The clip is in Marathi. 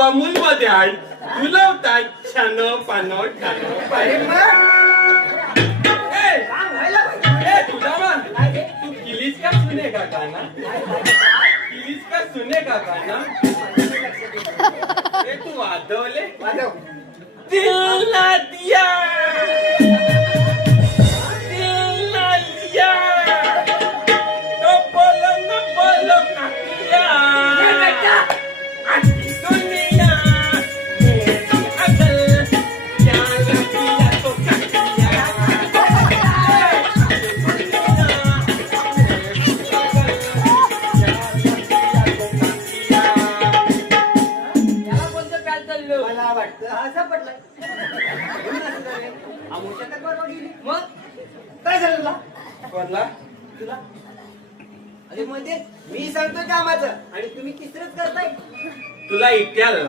अमूलमध्ये आण तुलवतात छान पानं तू किलीस का सुने का गाना किलीस का सुने का गाना तू वाजवले दिल ना दिया मग काय झालं तुला? कोणला तुला अरे मध्ये मी सांगतोय कामाचं आणि तुम्ही किसरच करताय. तुला इत्याला